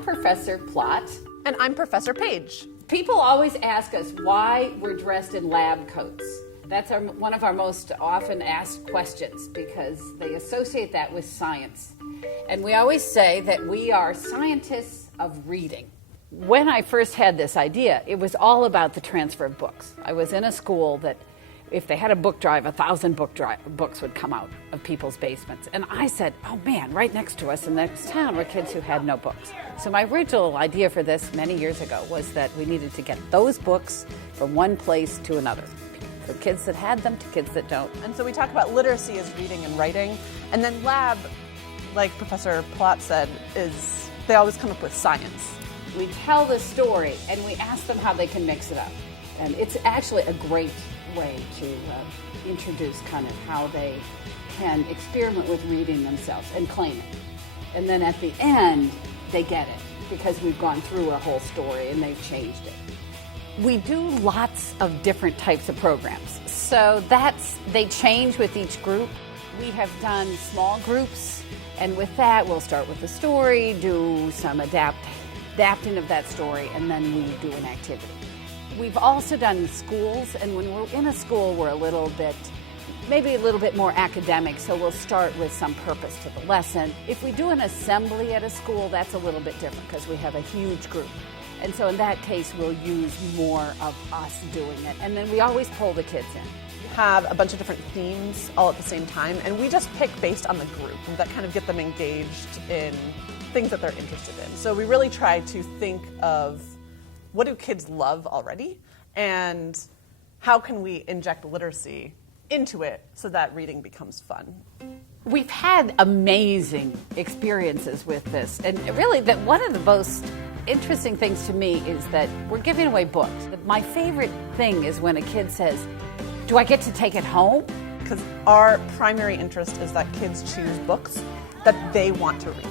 I'm Professor Plott. And I'm Professor Page. People always ask us why we're dressed in lab coats. That's one of our most often asked questions because they associate that with science. And we always say that we are scientists of reading. When I first had this idea, it was all about the transfer of books. I was in a school that if they had a book drive, 1,000 books would come out of people's basements. And I said, oh man, right next to us in the next town were kids who had no books. So my original idea for this many years ago was that we needed to get those books from one place to another. From kids that had them to kids that don't. And so we talk about literacy as reading and writing. And then lab, like Professor Plott said, is they always come up with science. We tell the story and we ask them how they can mix it up. And it's actually a great way to introduce kind of how they can experiment with reading themselves and claim it. And then at the end, they get it because we've gone through a whole story and they've changed it. We do lots of different types of programs. So they change with each group. We have done small groups, and with that, we'll start with the story, do some adapting of that story, and then we do an activity. We've also done schools, and when we're in a school, we're maybe a little bit more academic, so we'll start with some purpose to the lesson. If we do an assembly at a school, that's a little bit different because we have a huge group. And so in that case, we'll use more of us doing it. And then we always pull the kids in. We have a bunch of different themes all at the same time, and we just pick based on the group that kind of get them engaged in things that they're interested in. So we really try to think of what do kids love already, and how can we inject literacy into it so that reading becomes fun. We've had amazing experiences with this, and really one of the most interesting things to me is that we're giving away books. My favorite thing is when a kid says, do I get to take it home? Because our primary interest is that kids choose books that they want to read.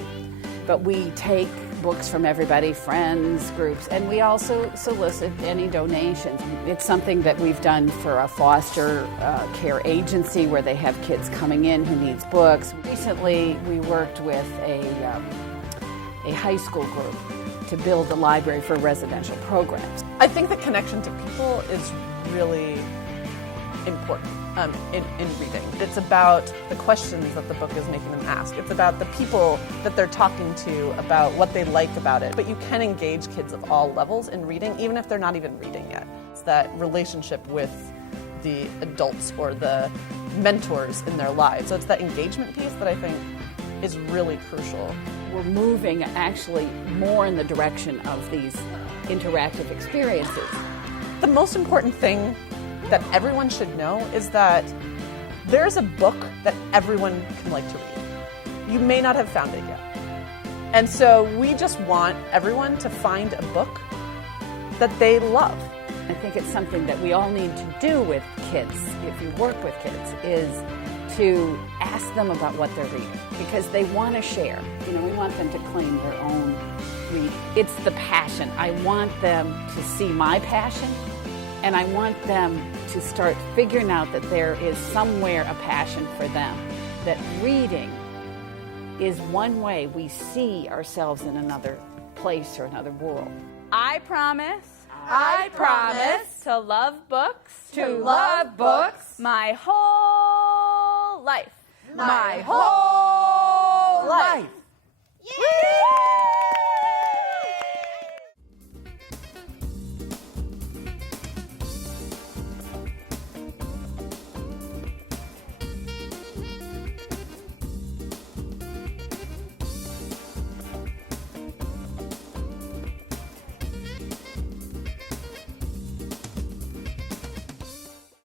But we take books from everybody, friends, groups, and we also solicit any donations. It's something that we've done for a foster care agency where they have kids coming in who needs books. Recently, we worked with a high school group to build a library for residential programs. I think the connection to people is really important in reading. It's about the questions that the book is making them ask. It's about the people that they're talking to, about what they like about it. But you can engage kids of all levels in reading, even if they're not even reading yet. It's that relationship with the adults or the mentors in their lives. So it's that engagement piece that I think is really crucial. We're moving actually more in the direction of these interactive experiences. The most important thing that everyone should know is that there's a book that everyone can like to read. You may not have found it yet. And so we just want everyone to find a book that they love. I think it's something that we all need to do with kids, if you work with kids, is to ask them about what they're reading, because they want to share. We want them to claim their own reading. It's the passion. I want them to see my passion, and I want them to start figuring out that there is somewhere a passion for them, that reading is one way we see ourselves in another place or another world. I promise to love books, my whole life. My whole life. Yay!